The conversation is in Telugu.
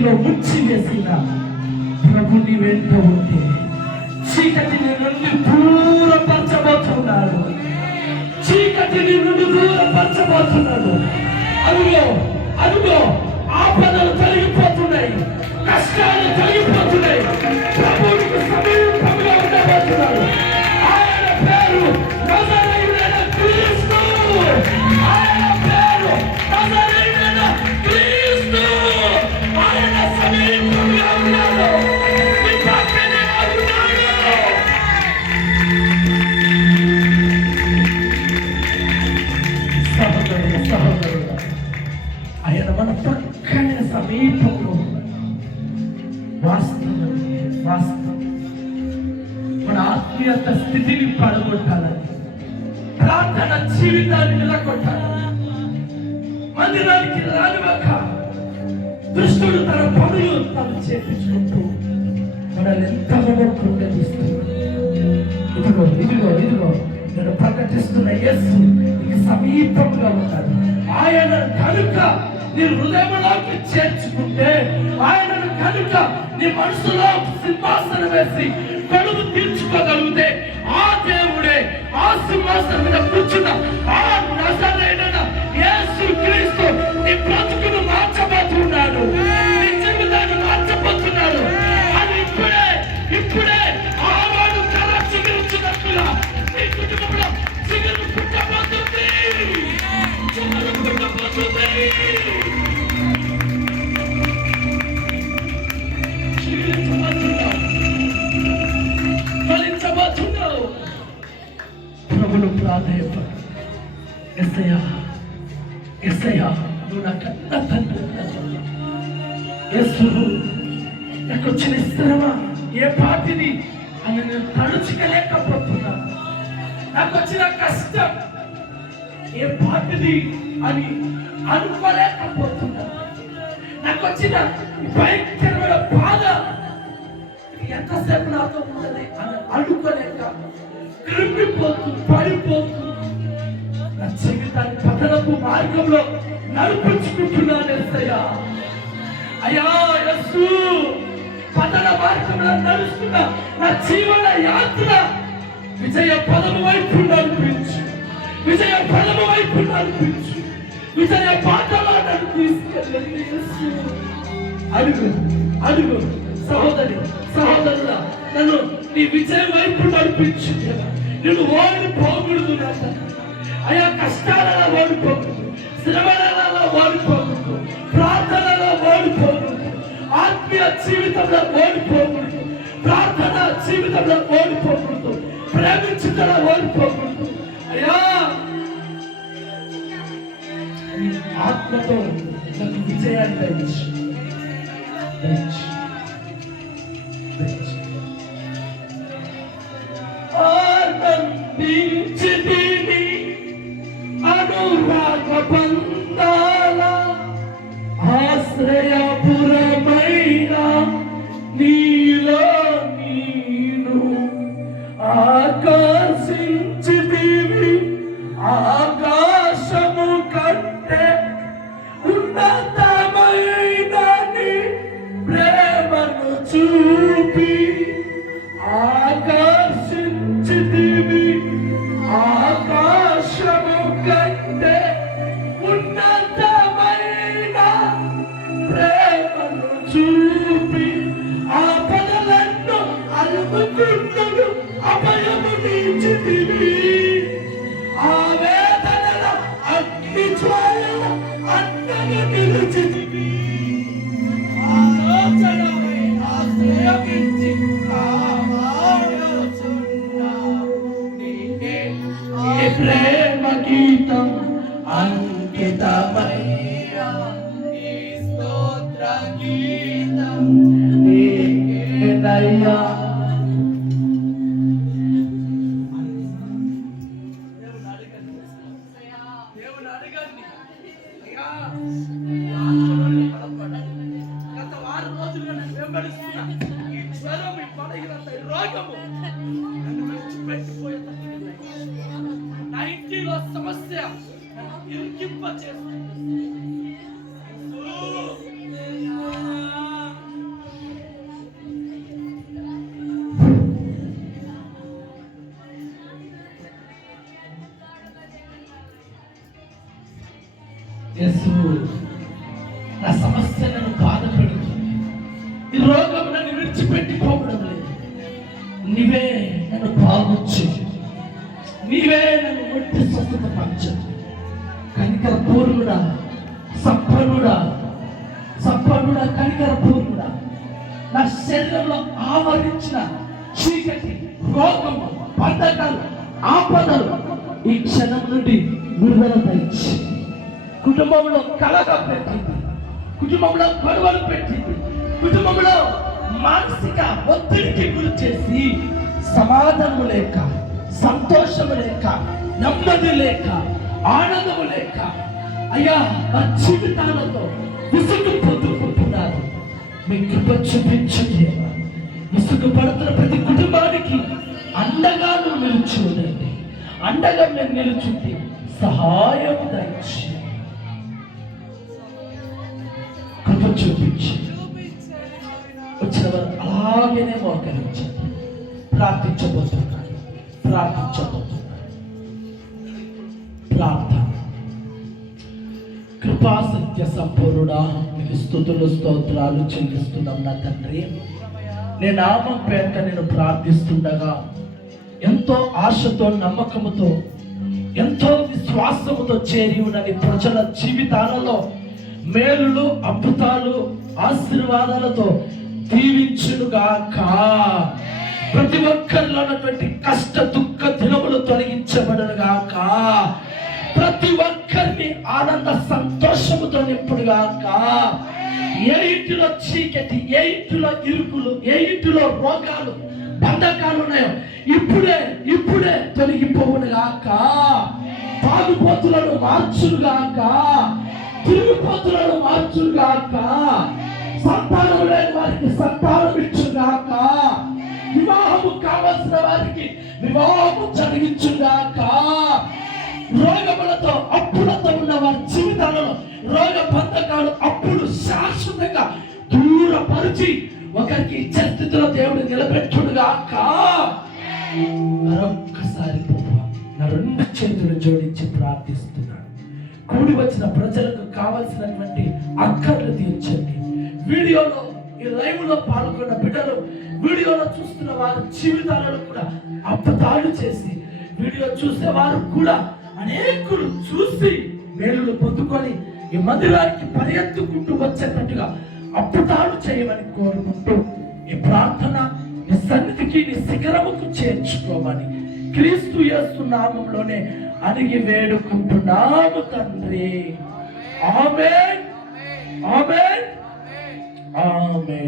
네가 묻히겠으나 그러고 네 왼편에 지금까지 네 눈이 불어봤자 못한다고. 지금까지 네 눈이 불어봤자 못한다고. 아니요 아니요. జీవితాన్ని నిలగొట్టాలని మందిరానికి రానివ్వక దుష్టుడు తన పనులు తను చేపించుకుంటూ మనల్ని ఎంతగానో కృంగదీస్తున్నాడు ఇదిగో ఇదిగో ఇదిగో నేను ప్రకటిస్తున్న యేసు నీకు సమీపంగా ఉన్నాడు. ఆయన కనుక నీ హృదయంలోకి చేర్చుకుంటే ఆయనను కనుక నీ మనసులో సింహాసనం వేసి కడుపు తీర్చుకోగలిగితే ఆ దేవుడే మీద కూర్చున్న ఎస్సయ్యా నువ్వు నా కన్న తండ్రి యేసు నాకు వచ్చిన ఇస్తారమా ఏ పాటిది అని నేను తలుచుకోలేకపోతున్నా. నాకు వచ్చిన కష్టం ఏ పాటిది అని అనుకోలేకపోతున్నా. నాకు వచ్చిన భయంకరమైన బాధ ఎంతసేపు నాతో ఉన్నది అని అనుకోలేక కృంగిపోతూ పడిపోతూ నా జీవితాన్ని పతనపు మార్గంలో నడిపించుకుంటున్నాను ఎస్తయ్యా అయ్యా యస్సు పతన మార్గంలో నడుస్తున్న నా జీవన యాత్ర విజయ పదము వైపు నడిపించు. విజయ పదము వైపు నడిపించు. విజయ పాటలో నన్ను తీసుకెళ్ళండి అడుగు అడుగు సహోదరి సహోదరుల నన్ను నీ విజయం వైపు నడిపించు నేను ఓడిపోకూడదు నా ఆయా కష్టాలలో ఓడిపోకు శ్రమలలో ఓడిపోకు ప్రార్థనలో ఓడిపోకు ఆత్మీయ జీవితంలో ఓడిపోకూడదు ప్రార్థన జీవితంలో ఓడిపోకూడదు ప్రేమించుటలో ఓడిపోకూడదు అయ్యా! ఆత్మతో నాకు విజయాన్ని దయచు దయచు ప్రేమ గీతం అంకితమయ్యా ఇంటిలో సమస్య ఇరికింప నా సమస్య నన్ను బాధపడుతుంది. ఈ రోగం నన్ను విడిచిపెట్టిపోవడం లేదు. నీవే నన్ను బాగుచ్చు నీవే నన్ను ఒట్టి స్వస్థత కనికర పూర్ణుడా సంపన్నుడా సంపన్నుడా కనికర పూర్ణుడా. నా శరీరంలో ఆవరించిన చీకటి రోగము బంధకాలు ఆపదలు ఈ క్షణం నుండి విడుదల తెచ్చి కుటుంబంలో కలగ పెట్టింది కుటుంబంలో గొడవలు పెట్టింది కుటుంబంలో మానసిక ఒత్తిడికి గురి చేసి సమాధానము లేక సంతోషము లేక నెమ్మది లేక ఆనందము లేక అయ్యా నా జీవితాలతో విసుగు పొందుకుంటున్నారు మీ కృప చూపించండి దేవా. విసుగు పడుతున్న ప్రతి కుటుంబానికి. అండగా నువ్వు నిలిచి ఉండండి. అండగా మేము నిలుచుంటే సహాయం దయచి కృప చూపించి. వచ్చిన వారు అలాగనే మోకరించండి. ప్రార్థించబోతున్నాను ప్రార్థించబోతున్నాను ప్రార్థన. కృపా సత్య సంపూర్ణుడా మీకు స్థుతులు స్తోత్రాలు చెల్లిస్తున్నాం నా తండ్రి. నేను నామం పేట నేను ప్రార్థిస్తుండగా ఎంతో ఆశతో నమ్మకముతో ఎంతో విశ్వాసముతో చేరి ఉన్నది ప్రజల జీవితాలలో మేలులు అద్భుతాలు ఆశీర్వాదాలతో దీవించునుగాక ప్రతి ఒక్కరిలో ఉన్నటువంటి కష్ట దుఃఖ దినములు తొలగించబడనుగాక ప్రతి ఒక్కరిని ఆనంద సంతోషముతో నింపుడుగాక ఏ ఇంటిలో చీకటి ఏ ఇంటిలో ఇరుకులు ఏ ఇంటిలో రోగాలు బంధకాలు ఉన్నాయో ఇప్పుడే ఇప్పుడే తొలగిపోవునుగాక తాగుపోతులను మార్చునుగాక తిరుగుపోతులను మార్చునుగాక సంతానం లేని వారికి సంతానం ఇచ్చుగాక వివాహము కావలసిన వారికి వివాహము జరిగించుగాక రోగములతో అప్పులతో ఉన్న వారి జీవితాలలో రోగ బంధకాలు అప్పులు శాశ్వతంగా దూరపరిచి ఒకరికి చరిత్రలో దేవుడు నిలబెట్టుడుగాక. మరొక్కసారి నా రెండు చేతులు జోడించి ప్రార్థిస్తున్నాను. కూడి వచ్చిన ప్రజలకు కావాల్సినటువంటి అక్కర్లు తీర్చండి. వీడియోలో ఈ లైవ్లో పాల్గొన్న బిడ్డలు వీడియోలో చూస్తున్న వారి జీవితాలను కూడా అద్భుతాలు చేసి వీడియో చూసే వారు కూడా అనేకులు చూసి మేలులు పొందుకొని ఈ మందిరానికి పరిగెత్తుకుంటూ వచ్చేటట్టుగా అప్పుతాడు చేయమని కోరుకుంటూ ఈ ప్రార్థన నీ సన్నిధికి నీ శిఖరముకు చేర్చుకోమని క్రీస్తు యేసు నామంలోనే అడిగి వేడుకుంటున్నాము తండ్రి. ఆమె ఆమె ఆమె